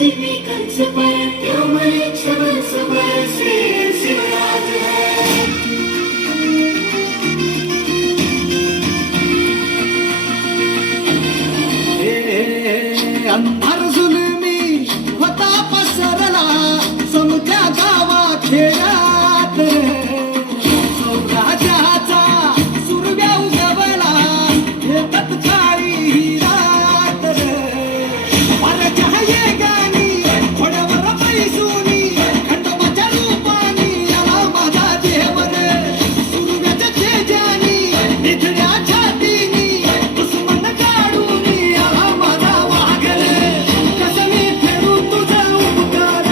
जीवी कंस पर क्यों मरे छबल सबर से शिवराज है। अंधार जुलमी होता पसरला समजा गावा खेळात सौराजाचा सुरव्या उगवला हे तत्काळी रात वरच्या ये गाणी घोड्यावर पैसुनी खंडोबाच्या रूपानी आला माझा देवर सुरव्याच्या तेजानी निधड्या छातीनी दुश्मन काढूनी आला माझा वाघर कसं मी फेडू तुझा उपकार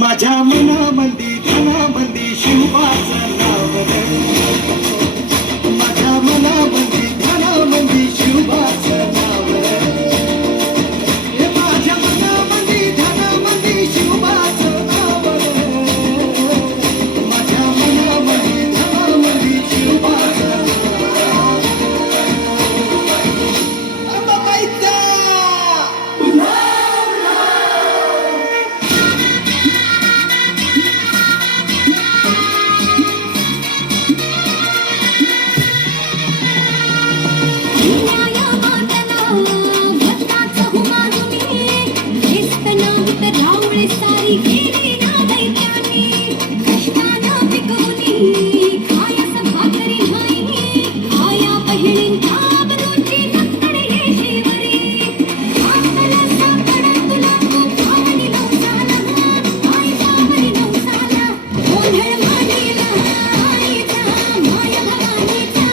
माझ्या मनामंदी धनामंदी शिवबाचं नाव माझ्या मनामंदी धनामंदी शिवबाचं नाव माझ्या मनामंदी धनामंदी शिवबाचं नाव माझ्या मनामंदी धनामंदी शिवबाचं नाव अंबाबाईचा सारी गेली ना दैत्यानी कष्टानं पिकवली खायास भाकरी नाही आया बहिणींच्या बरोची नकडे येशीवरी आपला साकडा तुला भावनी नवसाला आई सावरी नवसाला गोंधळ मांडीला आईचा माया भवानीचा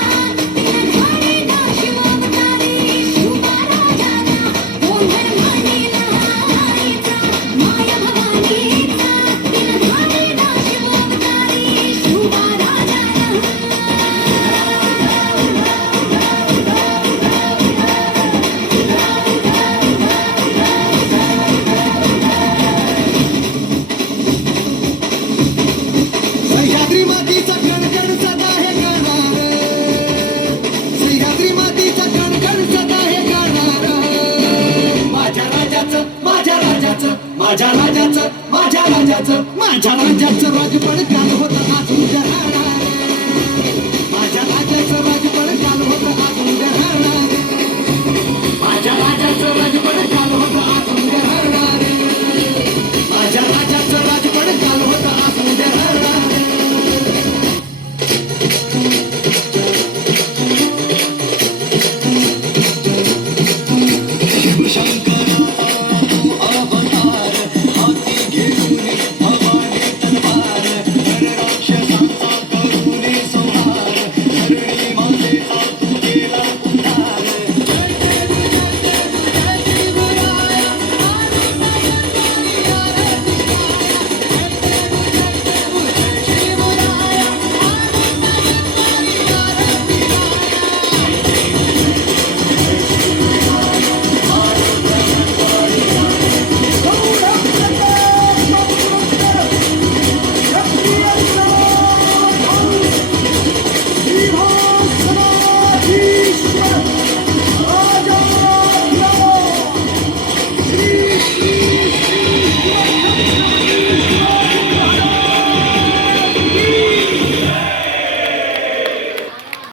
तिला धाडीला शिवावतारी शिवबा राजाला गोंधळ मांडीला आईचा माया भवानीचा तिला धाडीला शिवावतारी शिवबा राजाला सह्याद्री मातीचा कणकण सदा हे गाणार सह्याद्री मातीचा कणकण सदा हे गाणार माझ्या राजाचं माझ्या राजाचं माझ्या राजाचं माझ्या राजाचं माझ्या राजाचं राजपण काल होत